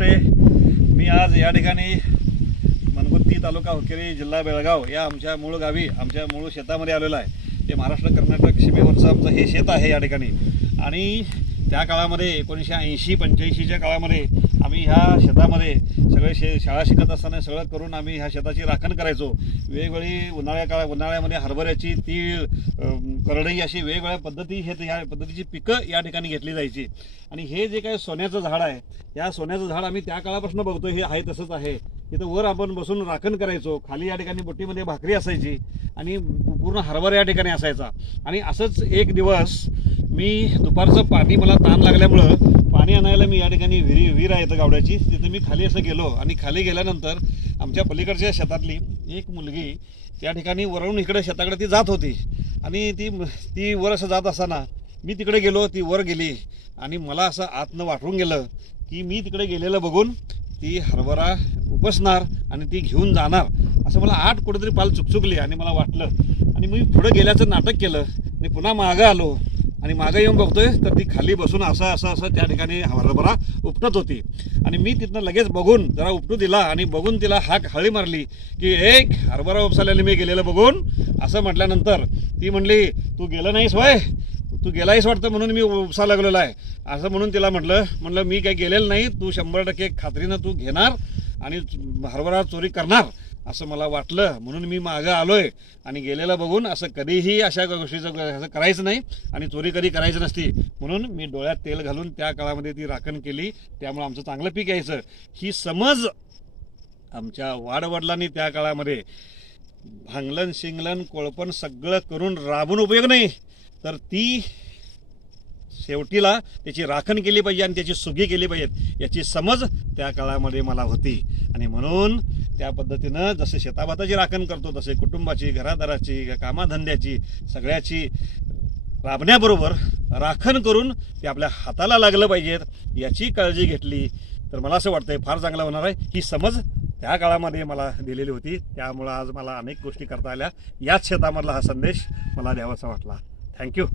नमस्ते. मी आज या ठिकाणी मनगुत्ती तालुका हुक्केरी जिल्हा बेळगाव या आमच्या मूळ गावी आमच्या मूळ शेतामध्ये आलेलो आहे. ते महाराष्ट्र कर्नाटक सीमेवरचं आमचं हे शेत आहे या ठिकाणी. आणि त्या काळामध्ये 1980-85च्या काळामध्ये आम्ही ह्या शेतामध्ये सगळे शाळा शिकत असताना सगळं करून आम्ही ह्या शेताची राखण करायचो. वेगवेगळी उन्हाळ्यामध्ये हरभऱ्याची, तीळ, करडई अशी वेगवेगळ्या पद्धती ह्या पद्धतीची पिकं या ठिकाणी घेतली जायची. आणि हे जे काही सोन्याचं झाड आहे, या सोन्याचं झाड आम्ही त्या काळापासून बघतो हे आहे तसंच आहे. तिथं वर आपण बसून राखण करायचो. खाली या ठिकाणी बुट्टीमध्ये भाकरी असायची आणि पूर्ण हरभरा या ठिकाणी असायचा. आणि असंच एक दिवस मी दुपारचं पाणी मला ताण लागल्यामुळं पाणी आणायला मी या ठिकाणी विहीर आहे गावड्याची, तिथे मी खाली असं गेलो. आणि खाली गेल्यानंतर आमच्या पलीकडच्या शेतातली एक मुलगी त्या ठिकाणी वरून इकडे शेताकडे ती जात होती. आणि ती वर असं जात असताना मी तिकडे गेलो, ती वर गेली. आणि मला असं आतनं वाटून गेलं की मी तिकडे गेलेलं बघून ती हरभरा उपसणार आणि ती घेऊन जाणार असं मला आठ कुठेतरी पाल चुकचुकली. आणि मला वाटलं आणि मी पुढं गेल्याचं नाटक केलं आणि पुन्हा मागं आलो. आणि मागं येऊन बघतोय तर ती खाली बसून असं त्या ठिकाणी हरभरा उपटत होती. आणि मी तिथनं लगेच बघून जरा उपटू दिला आणि बघून तिला हळी मारली की एक हरभरा उपसायला मी गेलेलं बघून असं म्हटल्यानंतर ती म्हणली, तू गेलं नाहीस वय, तू गेलायस वाटतं म्हणून मी उपसा लागलेला आहे असं म्हणून तिला म्हटलं मी काही गेलेलं नाही, तू 100% खात्रीनं तू घेणार आणि हरभरा चोरी करणार असं मला वाटलं म्हणून मी मागं आलोय. आणि गेलेलं बघून असं कधीही अशा गोष्टीचं असं करायचं नाही आणि चोरी कधी करायची नसती म्हणून मी डोळ्यात तेल घालून त्या काळामध्ये ती राखण केली. त्यामुळे आमचं चांगलं पीक यायचं ही समज आमच्या वाडवडिलांनी त्या काळामध्ये भांगलन शिंगलन कोळपण सगळं करून राबून उपयोग नाही, तर ती शेवटीला त्याची राखण केली पाहिजे आणि त्याची सुगी केली पाहिजे याची समज त्या काळामध्ये मला होती. आणि म्हणून त्या पद्धतीनं जसं शेताभाताची राखण करतो तसे कुटुंबाची, घरादाराची, कामाधंद्याची सगळ्याची राबण्याबरोबर राखण करून ते आपल्या हाताला लागलं पाहिजेत याची काळजी घेतली तर मला असं वाटतंय फार चांगलं होणार आहे. ही समज त्या काळामध्ये मला दिलेली होती. त्यामुळं आज मला अनेक गोष्टी करता आल्या. याच शेतामधला हा संदेश मला द्यावासा वाटला. थँक्यू.